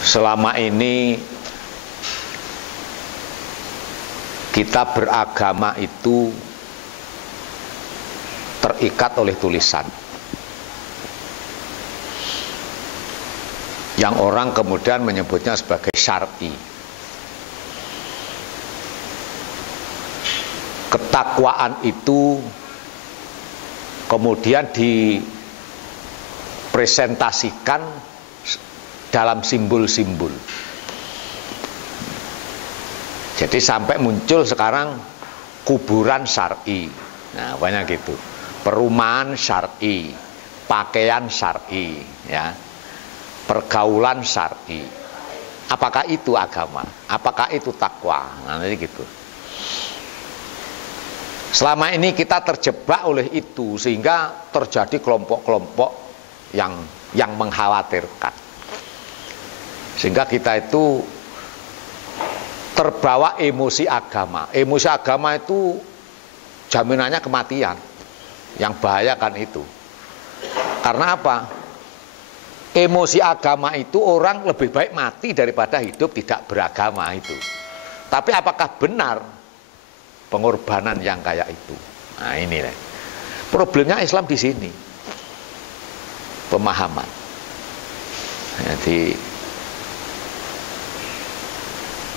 selama ini kita beragama itu terikat oleh tulisan, yang orang kemudian menyebutnya sebagai syar'i. Ketakwaan itu kemudian dipresentasikan dalam simbol-simbol. Jadi sampai muncul sekarang kuburan syar'i. Nah, banyak gitu. Perumahan syar'i, pakaian syar'i, ya. Pergaulan syar'i. Apakah itu agama? Apakah itu takwa? Nah, jadi gitu. Selama ini kita terjebak oleh itu sehingga terjadi kelompok-kelompok yang mengkhawatirkan. Sehingga kita itu terbawa emosi agama. Emosi agama itu jaminannya kematian. Yang bahaya kan itu. Karena apa? Emosi agama itu orang lebih baik mati daripada hidup tidak beragama itu. Tapi apakah benar pengorbanan yang kayak itu? Nah, ini nih. Problemnya Islam di sini. Pemahaman. Jadi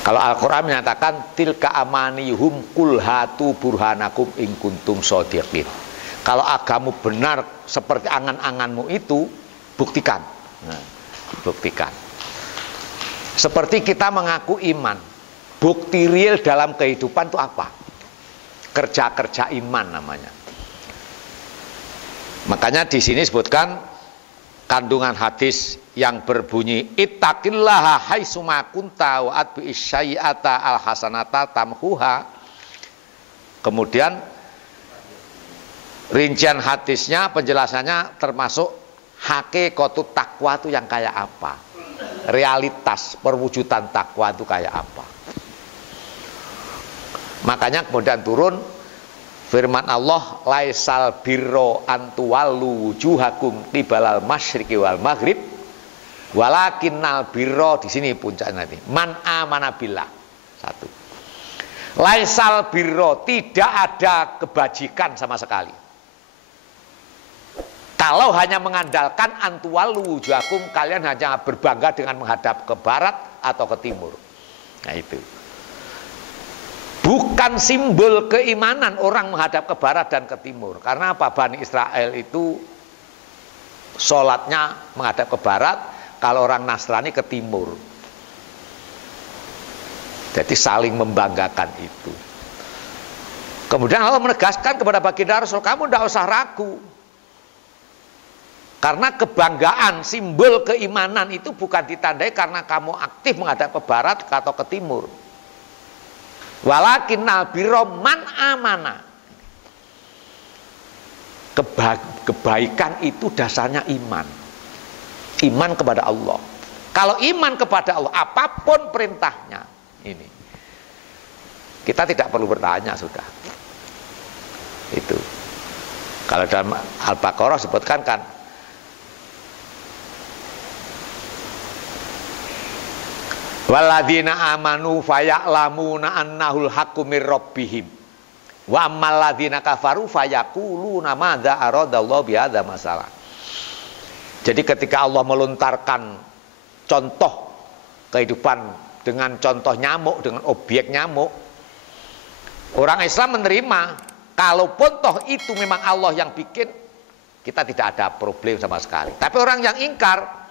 kalau Al-Quran menyatakan tilka amaniyuhum kul hatu burhanakum in kuntum shodiqin. Kalau agamu benar seperti angan-anganmu itu, buktikan. Nah, buktikan. Seperti kita mengaku iman. Bukti real dalam kehidupan itu apa? Kerja-kerja iman namanya. Makanya di sini sebutkan kandungan hadis yang berbunyi ittaqillaha haitsuma kunta wa atbi'is sayyi'ata alhasanata tamhuha. Kemudian rincian hadisnya, penjelasannya termasuk hakikatut takwa itu yang kayak apa, realitas perwujudan takwa itu kayak apa. Makanya kemudian turun firman Allah, laisal birro antuwallu wujuhakum qibalal masyriqi wal maghrib walakinnal birro, di sini puncaknya nanti, man amana billah. Satu. Laisal birro, tidak ada kebajikan sama sekali kalau hanya mengandalkan antuwallu wujuhakum, kalian hanya berbangga dengan menghadap ke barat atau ke timur. Nah itu bukan simbol keimanan orang menghadap ke barat dan ke timur. Karena apa? Bani Israel itu sholatnya menghadap ke barat, kalau orang Nasrani ke timur. Jadi saling membanggakan itu. Kemudian Allah menegaskan kepada baginda Rasul, kamu tidak usah ragu. Karena kebanggaan, simbol keimanan itu bukan ditandai karena kamu aktif menghadap ke barat atau ke timur. Walakinnal birro man amana. Kebaikan itu dasarnya iman. Iman kepada Allah. Kalau iman kepada Allah, apapun perintahnya, ini kita tidak perlu bertanya sudah. Itu. Kalau dalam Al-Baqarah sebutkan kan, walladzina amanu faya'lamuna annahul haqqu mir rabbihim wa ammal ladzina kafaru fayaquluna madza aradallahu bihadza masalah. Jadi ketika Allah melontarkan contoh kehidupan dengan contoh nyamuk, dengan objek nyamuk, orang Islam menerima, kalaupun toh itu memang Allah yang bikin, kita tidak ada problem sama sekali. Tapi orang yang ingkar,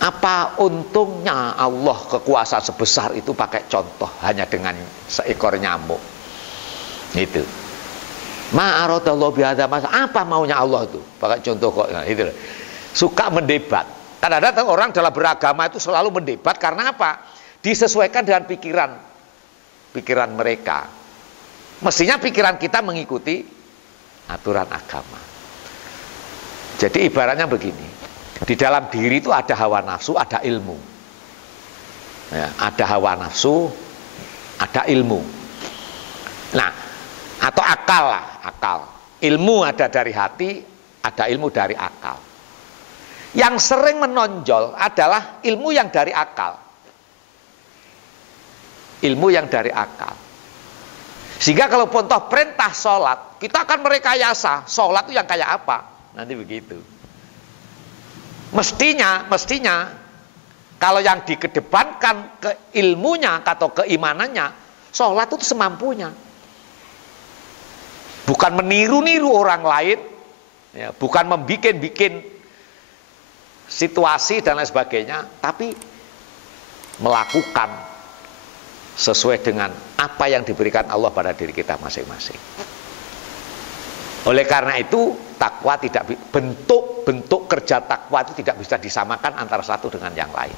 apa untungnya Allah kekuasaan sebesar itu pakai contoh hanya dengan seekor nyamuk? Itu. Ma'aradallahu bihadza masalah. Apa maunya Allah itu? Pakai contoh kok. Nah, itu. Suka mendebat. Kadang-kadang orang dalam beragama itu selalu mendebat karena apa? Disesuaikan dengan pikiran mereka. Mestinya pikiran kita mengikuti aturan agama. Jadi ibaratnya begini. Di dalam diri itu ada hawa nafsu, ada ilmu. Ya, ada hawa nafsu, ada ilmu. Nah, atau akal lah, akal. Ilmu ada dari hati, ada ilmu dari akal. Yang sering menonjol adalah ilmu yang dari akal. Ilmu yang dari akal. Sehingga kalau contoh perintah sholat, kita akan merekayasa sholat itu yang kayak apa. Nanti begitu. Mestinya kalau yang dikedepankan ke ilmunya atau keimanannya, sholat itu semampunya. Bukan meniru-niru orang lain, ya, bukan membikin situasi dan lain sebagainya, tapi melakukan sesuai dengan apa yang diberikan Allah pada diri kita masing-masing. Oleh karena itu, takwa tidak, bentuk kerja takwa itu tidak bisa disamakan antara satu dengan yang lain.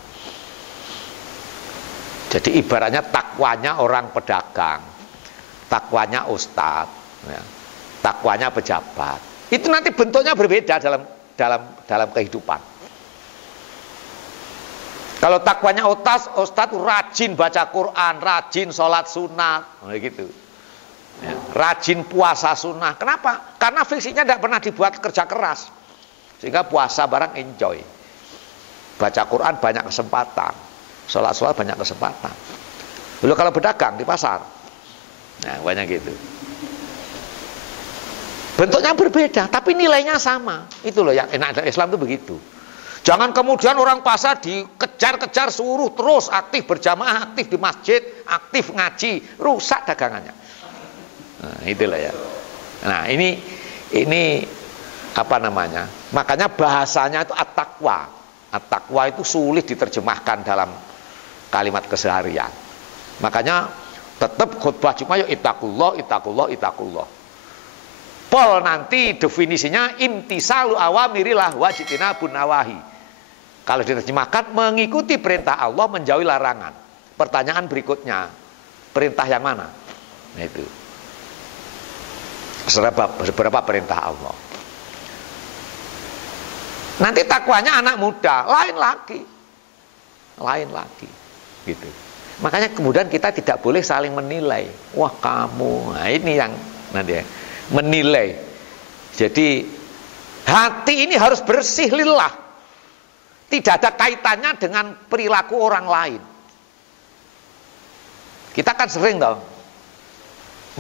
Jadi ibaratnya takwanya orang pedagang, takwanya ustadz, ya, takwanya pejabat. Itu nanti bentuknya berbeda dalam kehidupan. Kalau takwanya ustadz rajin baca Quran, rajin sholat sunat, gitu. Ya, rajin puasa sunnah. Kenapa? Karena fisiknya tidak pernah dibuat kerja keras, sehingga puasa barang enjoy. Baca Quran banyak kesempatan, sholat banyak kesempatan. Lalu kalau pedagang di pasar, nah banyak gitu. Bentuknya berbeda, tapi nilainya sama. Itu loh yang enak dari Islam itu begitu. Jangan kemudian orang pasar dikejar-kejar suruh terus aktif berjamaah, aktif di masjid, aktif ngaji, rusak dagangannya. Nah, itulah ya. Nah, ini apa namanya? Makanya bahasanya itu at-taqwa. At-taqwa itu sulit diterjemahkan dalam kalimat keseharian. Makanya tetap khutbah Jumat ya ittaqullah, ittaqullah, ittaqullah. Pol nanti definisinya imtisalu awamirillah wajtinabun nawahi. Kalau diterjemahkan mengikuti perintah Allah, menjauhi larangan. Pertanyaan berikutnya, perintah yang mana? Nah, itu. Seberapa perintah Allah. Nanti takwanya anak muda, lain lagi, gitu. Makanya kemudian kita tidak boleh saling menilai. Wah kamu, nah ini yang nanti ya, menilai. Jadi hati ini harus bersih lillah. Tidak ada kaitannya dengan perilaku orang lain. Kita kan sering toh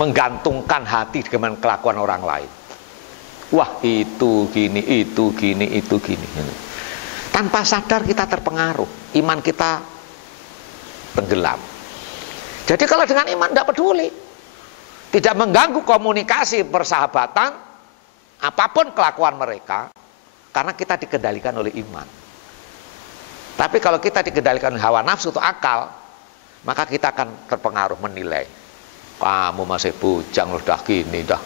menggantungkan hati dengan kelakuan orang lain. Wah itu gini, itu gini, itu gini. Tanpa sadar kita terpengaruh, iman kita tenggelam. Jadi kalau dengan iman tidak peduli, tidak mengganggu komunikasi persahabatan, apapun kelakuan mereka, karena kita dikendalikan oleh iman. Tapi kalau kita dikendalikan hawa nafsu atau akal, maka kita akan terpengaruh menilai. Kamu masih bujang loh, dah gini. Itu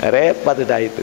repot udah itu.